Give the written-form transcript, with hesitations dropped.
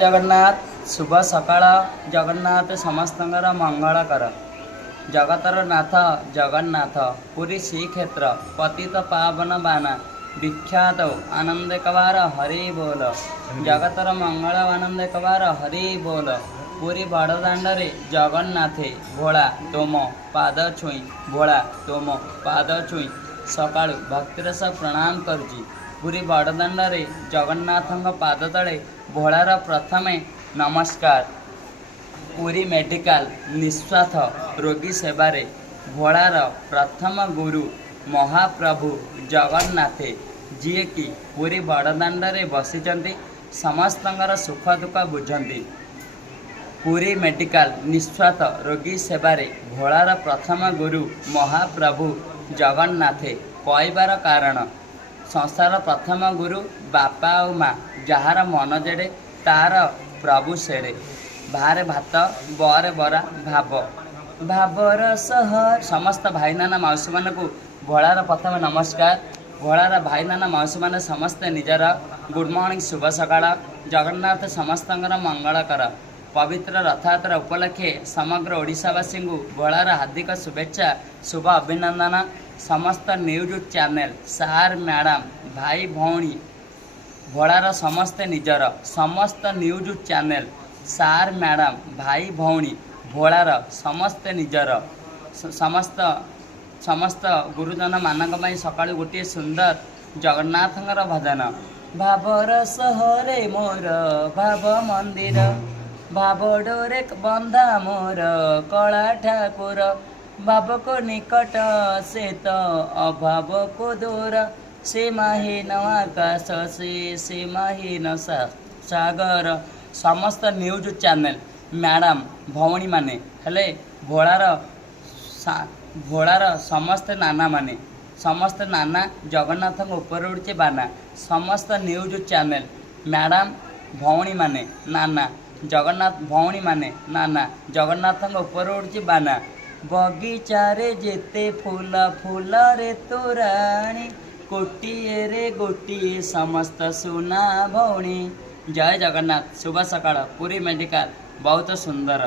जगन्नाथ शुभ सकाळ जगन्नाथ समस्तंकर मंगल कर जगतर नाथ जगन्नाथ पुरी श्रीक्षेत्र पतित पावन बाना विख्यात आनंद कबार हरि बोल जगतर मंगल आनंद कबार हरि बोल पुरी बड़दाण्डे जगन्नाथे भोला तुम पाद छुई भोला तुम पाद छुई सकाळु भक्तिर सह प्रणाम करुची पुरी बड़दाण्डे जगन्नाथ पाद तले भोलार प्रथमे नमस्कार पुरी मेडिकल निस्वार्थ रोगी सेवारे भोलार प्रथम गुरु महाप्रभु जगन्नाथे जी कि पुरी बड़दाण्डे बसिचंती समस्तंकर सुख दुख बुझंती पुरी मेडिकल निस्वार्थ रोगी सेवारे भोलार प्रथम गुरु महाप्रभु जगन्नाथे कहबार कारण संसार प्रथम गुरु बापा और माँ जार मन जेड़े तार प्रभु सेड़े बाहर भात बर बरा भाव भावर सहर समस्त भाई नाना मौसी मान को भोलार प्रथम नमस्कार भोलार भाई नाना मौसी मैंने समस्ते निजर गुड मॉर्निंग शुभ सकाळ जगन्नाथ समस्तंकर मंगल कर पवित्र रथयात्रा उपलक्षे समग्र ओडिशावासी को भोलार हार्दिक शुभेच्छा शुभ अभिनंदन समस्त न्यूज चैनल सार मैडम भाई भौणी भोलार समस्ते निजर समस्त न्यूज चैनल सार मैडम भाई भौणी भोलार समस्ते निजर समस्त समस्त गुरुजन मानक सकाळु गोटे सुंदर जगन्नाथंकर भजन भावर सहरे मोर भाव मंदिर भाव डोरे बंधा मोर कला ठाकुर भाव को निकट से तो अभाव को दूर सीमाहीन आकाश से सीमाहीन सागर समस्त न्यूज चैनल मैडम भौणी माने हेले भोलार समस्त नाना माने समस्त नाना जगन्नाथ ऊपर उड़चे बाना समस्त न्यूज चैनल मैडम भौणी माने नाना जगन्नाथ भौणी माने नाना जगन्नाथ ऊपर उड़चे बाना बगीचारे जेते फूल फूल रे तोराणी गोटिए रे गोटिए समस्त सुना भौणी जय जगन्नाथ शुभ सकाळ पुरी मेडिकल बहुत सुंदर।